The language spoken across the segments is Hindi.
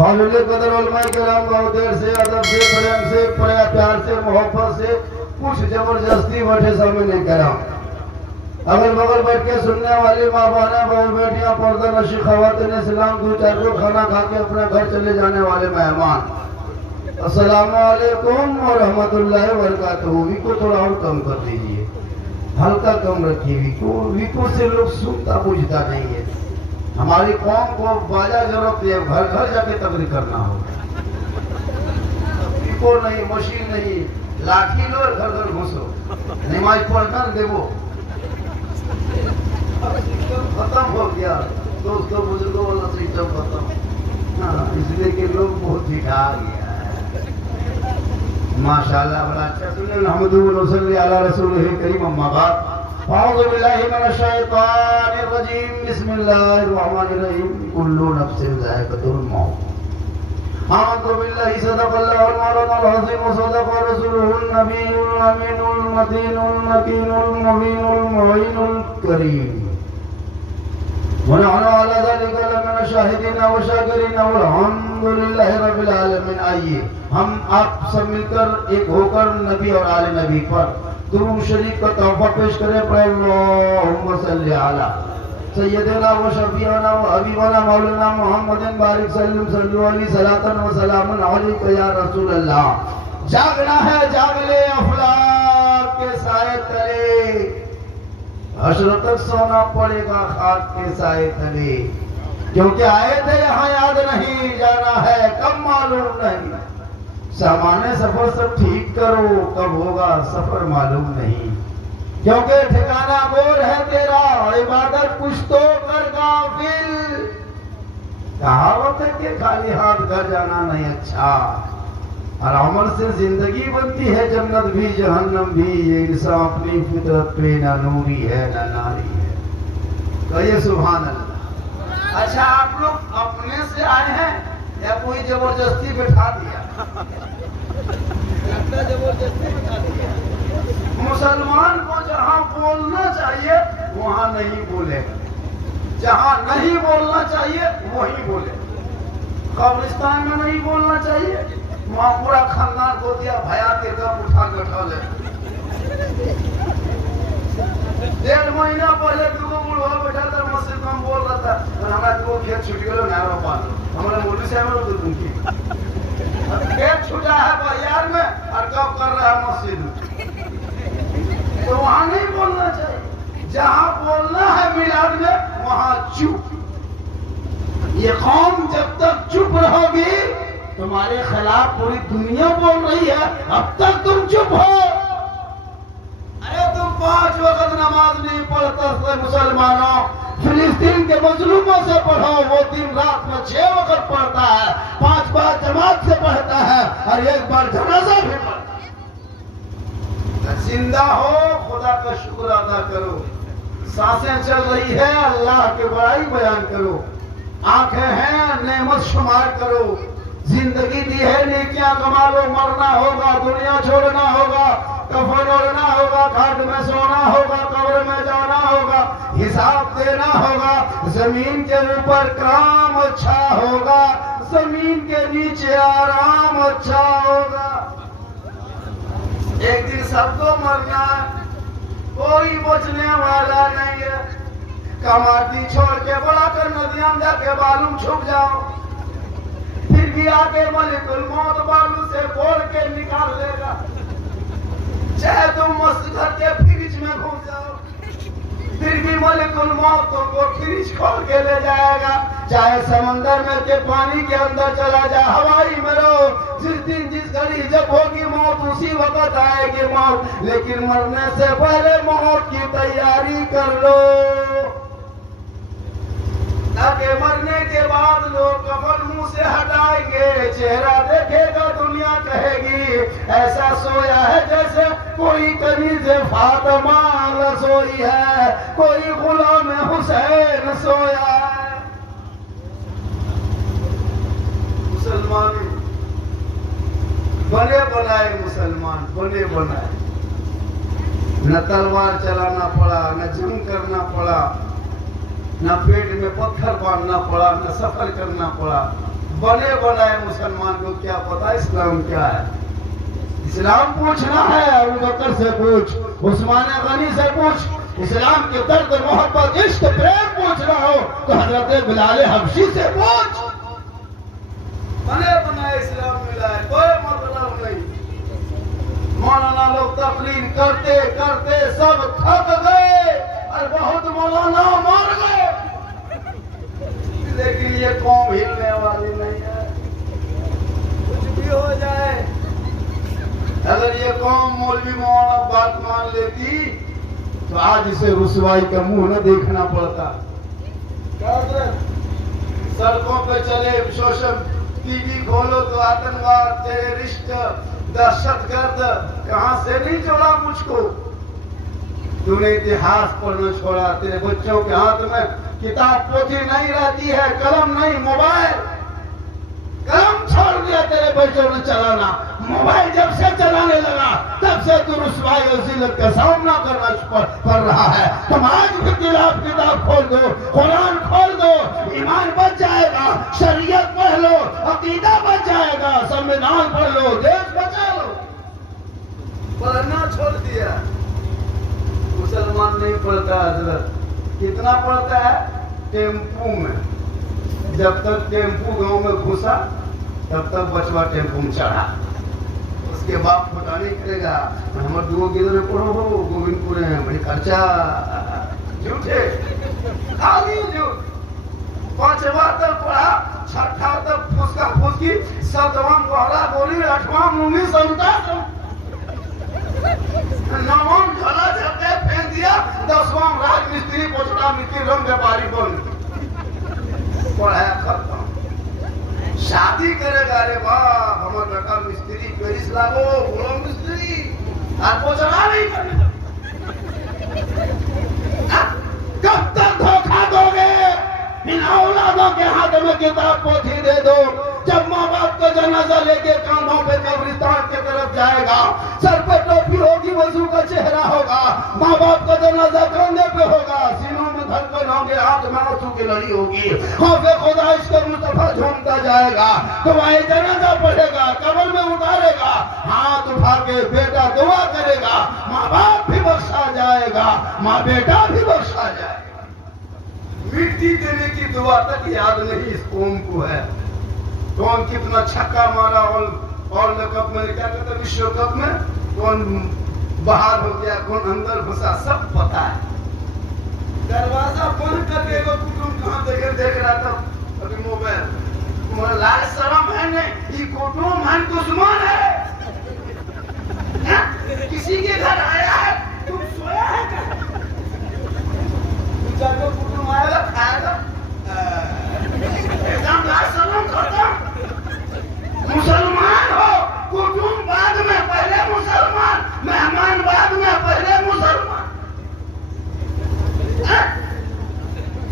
फाजुल कदर उलमा किराम बहुत देर से अदब से प्रेम से बड़े प्यार से मोहब्बत से कुछ जबरदस्ती बैठे समय नहीं करा। अगल बगल बैठ के सुनने वाली माँ बहना बहू बेटियां पर्दा नशी खवातीन इस्लाम दो चार को खाना खा के अपने घर चले जाने वाले मेहमान अस्सलाम वालेकुम व रहमतुल्लाहि व बरकातहू। को थोड़ा और कम कर दीजिए, हल्का कम रखिए। वीको से लोग सुनता बुझता नहीं है। हमारी कौम को बाजा जरूरत है, घर घर जाके तकरीर करना होगा। वीको नहीं, मशीन नहीं, लाठी लो घर घर घुसो, नमाज पढ़कर देवो। खत्म हो गया दोस्तों बुजुर्गों वाला सिस्टम खत्म। हाँ, इसलिए कि लोग बहुत ढिठा गया है। माशाल्लाह बड़ा अच्छा सुने। अल्हम्दुलिल्लाह अला रसूलिल करीम अम्मा बाद अऊज़ु बिल्लाहि मिनश शैतानिर रजीम बिस्मिल्लाहिर रहमानिर रहीम कुल्लु नफ्सिन ज़ाइक़ातुल मौत आमन्तु बिल्लाहि सदक़ल्लाहुल मौलानाल अज़ीम व सदक़ा रसूलुहुन नबियुल अमीनुल मतीनुल मकीनुल मुबीनुल मुईनुल करीम व नहनु अला ज़ालिका लमिन शाहिदीन व शाकिरीन वल्हम्दुलिल्लाहि रब्बिल आलमीन। आइए हम आप सब मिलकर एक होकर नबी और आले नबी पर दुरूद शरीफ का तोहफा पेश करें। अल्लाहुम्मा सल्ली अला सय्यदना व शफीअना व हबीबना मौलाना मुहम्मदिन बारिक सल्लम सल्लु अलैहि सलातन व सलामुन अलैका या रसूल अल्लाह। जागना है जाग ले अफलाक के साए तले, हश्र तक सोना पड़ेगा खाक के साए तले। क्योंकि आए थे यहाँ याद नहीं, जाना है कब मालूम नहीं। सामान्य सफर सब ठीक करो, कब होगा सफर मालूम नहीं। क्योंकि ठिकाना गोर है तेरा, इबादत कुछ तो कर गाफिल। कहावत है कि खाली हाथ घर जाना नहीं अच्छा, और अमल से जिंदगी बनती है जन्नत भी जहन्नम भी। ये इंसान अपनी फितरत पे ना नूरी है ना नारी है। कहिए सुभान अल्लाह। अच्छा, आप लोग अपने से आए हैं या कोई जबरदस्ती बैठा दिया? जबरदस्ती बैठा दिया। मुसलमान को जहाँ बोलना चाहिए वहाँ नहीं बोलेगा, जहाँ नहीं बोलना चाहिए वहीं बोले। कब्रिस्तान में नहीं बोलना चाहिए, वहाँ पूरा खानदान को दिया भया के कब उठा गठा ले। 1.5 महीना पहले दूगो बुढ़वा बैठा था मस्जिद में बोल रहा था, हमारा दूगो खेत छूट गया नारो पालो। हमारे मोदी साहब ने तुमकी खेत छूटा है बहियार में और कब कर रहा है मस्जिद में। तो वहाँ नहीं बोलना चाहिए, जहाँ बोलना है मिलाद में वहाँ चुप। ये कौम जब तक चुप रहोगी तुम्हारे खिलाफ पूरी दुनिया बोल रही है, अब तक तुम चुप हो। अरे तुम 5 वक्त नमाज नहीं पढ़ते मुसलमानों, फिलिस्तीन के मजलूमों से पढ़ो। वो दिन रात में 6 वक्त पढ़ता है, 5 बार जमात से पढ़ता है और 1 बार जनाजा भी पढ़ता है। जिंदा हो खुदा का शुक्र अदा करो, सांसें चल रही है अल्लाह की बड़ाई बयान करो, आंखें हैं नेमत शुमार करो, जिंदगी दी है नेकियां कमा लो। मरना होगा, दुनिया छोड़ना होगा, कफन ओढ़ना होगा, खाट में सोना होगा, कब्र में जाना होगा, हिसाब देना होगा। जमीन के ऊपर काम अच्छा होगा, जमीन के नीचे आराम अच्छा होगा। एक दिन सबको मरना, कोई बचने वाला नहीं है। कमाती छोड़ के बड़ा कर नदियां जाके बालू छुप जाओ, फिर भी आके मलिकुल मौत बालू से फोड़ के निकाल लेगा। चाहे तुम मस्त घर के फ्रिज में घुस जाओ, फिर भी मलिकुल मौत तुमको फ्रिज खोल के ले जाएगा। चाहे समंदर में के पानी के अंदर चला जाए, हवाई में रहो, जिस दिन जिस घड़ी जब होगी मौत उसी वक्त आएगी मौत। लेकिन मरने से पहले मौत की तैयारी कर लो, ताकि मरने के बाद लोग कफन मुंह से हटाएंगे, चेहरा देखेगा, दुनिया कहेगी ऐसा सोया है जैसे कोई कनीज़ फातिमा सोई है, कोई गुलाम हुसैन सोया है। मुसलमान बने बनाए, मुसलमान बने बनाए। न तलवार चलाना पड़ा, न जंग करना पड़ा, न पेट में पत्थर बांधना पड़ा, न सफर करना पड़ा। बने बनाए मुसलमान को क्या पता इस्लाम क्या है। इस्लाम पूछना है अबू बकर से पूछ, उस्मान गनी से पूछ, इस्लाम के दर्द मोहब्बत इश्क प्रेम पूछना हो तो हजरत बिलाल हबशी से पूछ। बने बनाए इस्लाम मिला है, कोई मतलब नहीं। मौलाना लोग तकलीफ करते करते सब थक गए और बहुत मौलाना मर गए, लेकिन ये कौम हिलने वाली नहीं है। कुछ भी हो जाए, अगर ये कौम मौलवी मौलाना बात मान लेती तो आज इसे रुसवाई का मुंह न देखना पड़ता। सड़कों पे चले, शोषण, टीवी खोलो तो आतंकवाद, टेररिस्ट, दहशतगर्द, कहां से नहीं जोड़ा मुझको। तूने इतिहास पढ़ना छोड़ा, तेरे बच्चों के हाथ में किताब पोथी नहीं रहती है, कलम नहीं, मोबाइल। कलम छोड़ दिया तेरे बच्चों ने चलाना, मोबाइल जब से चलाने लगा तब से तू रुसवाई और जिल्लत का सामना करना पड़ रहा है। तुम आज भी किताब खोल दो, कुरान खोल दो, ईमान बच जाएगा, शरीयत पढ़ लो, अकीदा बच जाएगा, संविधान पढ़ लो, देश बचा लो। पढ़ना छोड़ दिया। मुसलमान नहीं पढ़ता हजरत, कितना पढ़ता है? टेम्पू में, जब तक टेम्पू गांव में घुसा तब तक बचवा टेम्पू में चढ़ा, उसके बाद पता नहीं करेगा हम दो गिर पढ़ो हो गोविंदपुर है बड़ी खर्चा, झूठे खाली झूठ। पांचवा तक पढ़ा, छठा तक फुसका फुसकी, सातवां पढ़ा बोली, आठवां मुंगी समझा, नौवां झला झपके फेंक दिया, 10वां राज मिस्त्री पोछड़ा मिस्त्री रंग व्यापारी बन पढ़ाया खत्म। शादी करेगा, अरे वाह हमारा बेटा मिस्त्री, पेरिस लागो बोलो मिस्त्री, आप पोछड़ा नहीं करने। कब तक धोखा दोगे? इन औलादों के हाथ में किताब पोथी दे दो। जब माँ बाप का जनाजा लेके कांधों पे कब्रिस्तान की तरफ जाएगा, सर पे टोपी होगी, वजू का चेहरा होगा, माँ बाप का जनाजा कंधे पे होगा, सीनों में धड़कन होंगे, हाथ में आंसू की लड़ी होगी, खौफे खुदा इसका मुस्तफा झूमता जाएगा, दुआए जनाजा पढ़ेगा, कब्र में उतारेगा, हाथ उठा के बेटा दुआ करेगा, माँ बाप भी बख्शा जाएगा, माँ बेटा भी बख्शा जाएगा। मिट्टी देने की दुआ तक याद नहीं इस कौम को है। कौन कितना छक्का मारा और कप में, क्या कहते विश्व कप में, कौन बाहर हो गया, कौन अंदर घुसा, सब पता है। दरवाजा बंद करके कुटुंब कहाँ देख रहा था अभी मोबाइल, लाल शर्म है नहीं, ये कुटुंब है दुश्मन है। किसी के घर आया है, तुम सोया है क्या? जाकर कुटुंब आएगा, खाएगा, एकदम लाल शर्म खत्म। मुसलमान हो, कुटुंब बाद में, पहले मुसलमान, मेहमान बाद में, पहले मुसलमान।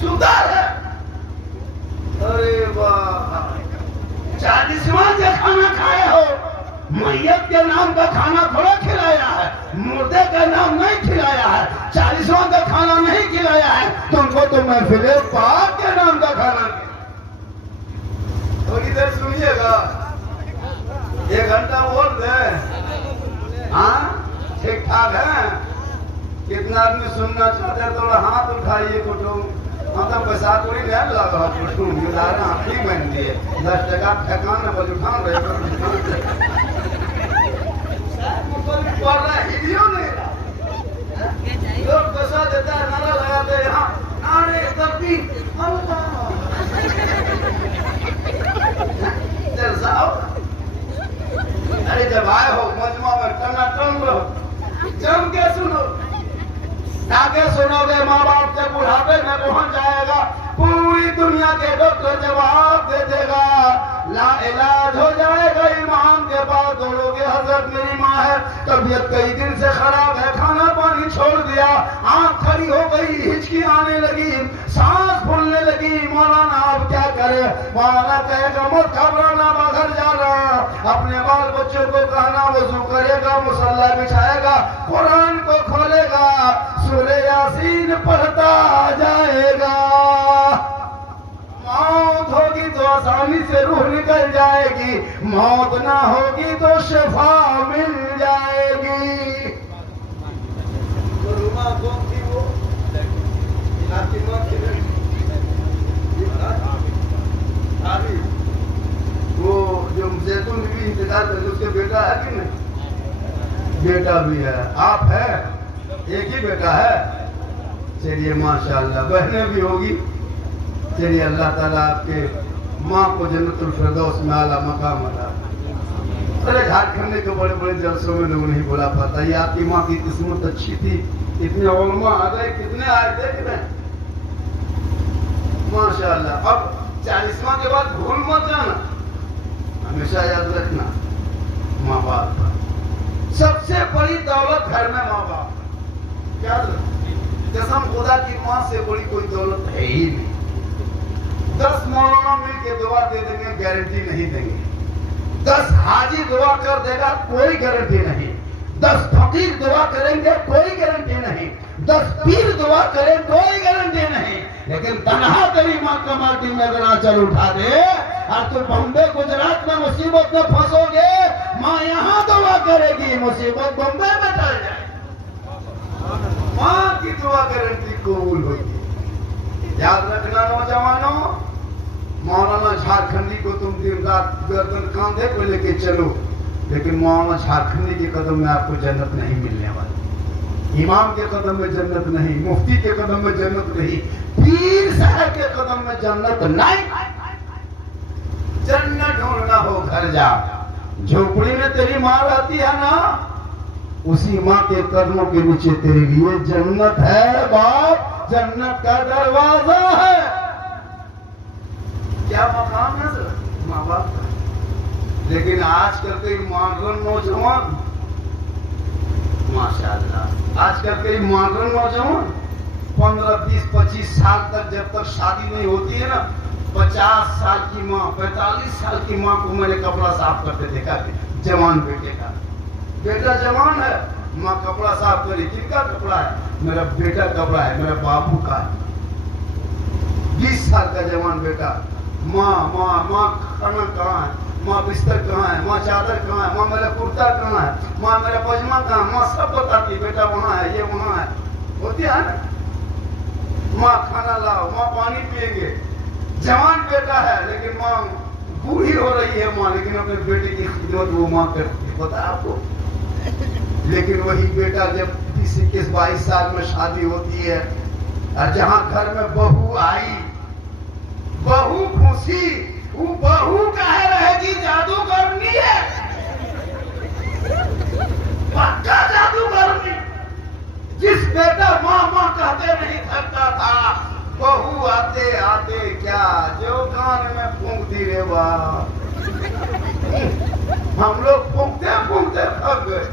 सुधार है। अरे वाह, 40वां जो खाना खाए हो, मैयत के नाम का खाना थोड़ा खिलाया है, मुर्दे का नाम नहीं खिलाया है, 40वां का खाना नहीं खिलाया है, तुमको तो महफिले पाक के नाम का खाना। और इधर सुनिएगा, 1 घंटा बोल दे, हाँ ठीक ठाक है। कितना आदमी सुनना चाहते हैं तो हाथ उठाइए कुटुंब, मतलब पैसा थोड़ी नहीं लगा कुटुंब, हाथ ही बन दिए, 10 टका ठेकान बज उठा रहे पढ़ रहा हिलियो नहीं रहा, लोग पैसा देता है, नारा लगाते हैं, यहाँ नारे तकबीर जाओ। अरे जब आए हो मजमा में टनाटन रहो, जम के सुनो, आगे सुनोगे माँ बाप जब बुढ़ापे में पहुंच जाएगा, पूरी दुनिया के डॉक्टर जवाब दे देगा, ला इलाज हो जाएगा, इमाम के पास दौड़ोगे, हजरत मेरी माँ है, तबीयत कई दिन से खराब है, खाना पानी छोड़ दिया, आंख खड़ी हो गई, हिचकी आने लगी, सांस फूलने लगी, मौलाना आप क्या करे? मौलाना कहेगा मत घबराना, बाहर जाना, अपने बाल बच्चों को कहना वजू करेगा, मुसल्ला बिछाएगा, कुरान को खोलेगा, सूरह यासीन पढ़ता जाएगा, मौत होगी तो आसानी से रूह निकल जाएगी, मौत ना होगी तो शिफा मिल जाएगी। तो रुमा कौन थी वो? आपकी माँ की अभी वो जो जैतून भी इंतजार कर उसके बेटा है कि नहीं? बेटा भी है। आप है? एक ही बेटा है? चलिए माशाल्लाह। बहनें भी होगी? चलिए अल्लाह ताला आपके माँ को जन्नतुल फिरदौस में आला मकाम अता। अरे झारखंड के बड़े बड़े जलसों में लोग नहीं बोला पाता। ये आपकी माँ की किस्मत अच्छी थी, इतने उलमा आ गए, कितने आए थे कि नहीं? माशाल्लाह। अब 40वां के बाद भूल मत जाना, हमेशा याद रखना माँ बाप का सबसे बड़ी दौलत घर में माँ बाप। क्या कसम खुदा की, माँ से बड़ी कोई दौलत है ही नहीं। 10 मौलाना मिल के दुआ दे देंगे, गारंटी नहीं देंगे। 10 हाजी दुआ कर देगा, कोई गारंटी नहीं। 10 फकीर दुआ करेंगे, कोई गारंटी नहीं। 10 पीर दुआ करें, कोई गारंटी नहीं। लेकिन तनहा तेरी माँ कमाटी में अगर आंचल उठा दे और तुम बम्बे गुजरात में मुसीबत में फंसोगे, माँ यहाँ दुआ करेगी, मुसीबत बम्बे में टल जाए। माँ की दुआ गारंटी कबूल होगी। याद रखना नौजवानों, मौलाना झारखंडी को तुम दिन रात गर्दन कांधे को लेके चलो, लेकिन मौलाना झारखंडी के कदम में आपको जन्नत नहीं मिलने वाली। इमाम के कदम में जन्नत नहीं, मुफ्ती के कदम में जन्नत नहीं, पीर साहब के कदम में जन्नत नहीं। जन्नत ढूंढना हो घर जा। झोपड़ी में तेरी माँ रहती है ना, उसी माँ के कदमों के नीचे तेरे लिए जन्नत है बाप, जन्नत का दरवाजा है। क्या मकाम है सर माँ बाप का? लेकिन आजकल के मॉडर्न नौजवान, माशाल्लाह, आजकल के मॉडर्न नौजवान 15, 20, 25 साल तक जब तक शादी नहीं होती है ना, 50 साल की माँ, 45 साल की माँ को मैंने कपड़ा साफ करते देखा। जवान बेटे का, बेटा जवान है, माँ कपड़ा साफ करी। किसका कपड़ा है? मेरा बेटा कपड़ा है, मेरा बाबू का है। 20 साल का जवान बेटा, माँ माँ माँ खाना कहाँ है, माँ बिस्तर कहाँ है, माँ चादर कहाँ है, माँ मेरा कुर्ता कहाँ है, माँ मेरा पजामा कहाँ है, माँ सब बताती, बेटा वहाँ है, ये वहाँ है। होती है ना? माँ खाना लाओ, माँ पानी पिएंगे। जवान बेटा है लेकिन माँ बूढ़ी हो रही है माँ, लेकिन अपने बेटे की खिदमत वो माँ करती है, पता है आपको? लेकिन वही बेटा जब 20, 21, 22 साल में शादी होती है और जहाँ घर में बहू आई, बहू खुशी, वो बहू कहे रहेगी जादू करनी है, पक्का जादू करनी। जिस बेटा माँ माँ कहते नहीं थकता था, बहू आते आते क्या जो कान में फूंकती रे बाप। हम लोग फूंकते फूंकते थक गए,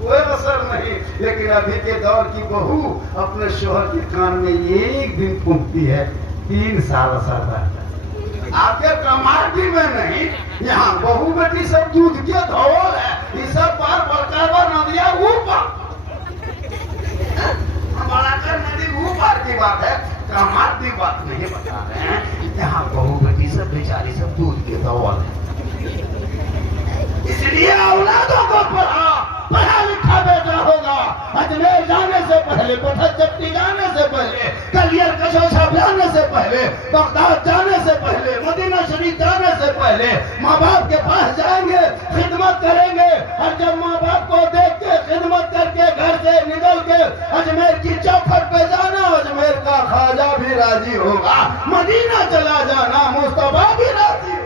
कोई असर नहीं। लेकिन अभी के दौर की बहू अपने शोहर के कान में एक दिन फूंकती है, 3 साल असर रहता है। आपके कमाटी में नहीं, यहाँ बहू बेटी सब दूध के धोल है, ये सब पार बरकावर नदिया ऊपर, बड़ाकर नदी ऊपर की बात है, कमाट की बात नहीं बता रहे हैं। यहाँ बहू बेटी सब बेचारी सब दूध के धोल है। इसलिए औलादों को पढ़ा लिखा बेटा होगा। अजमेर जाने से पहले, पठचट्टी जाने से पहले, कलियर कशोशा जाने से पहले, बगदाद जाने से पहले, मदीना शरीफ जाने से पहले माँ बाप के पास जाएंगे, खिदमत करेंगे। और जब माँ बाप को देख के खिदमत करके घर से निकल के अजमेर की चौखट पे जाना, अजमेर का ख्वाजा भी राजी होगा। मदीना चला जाना, मुस्तफा भी राजी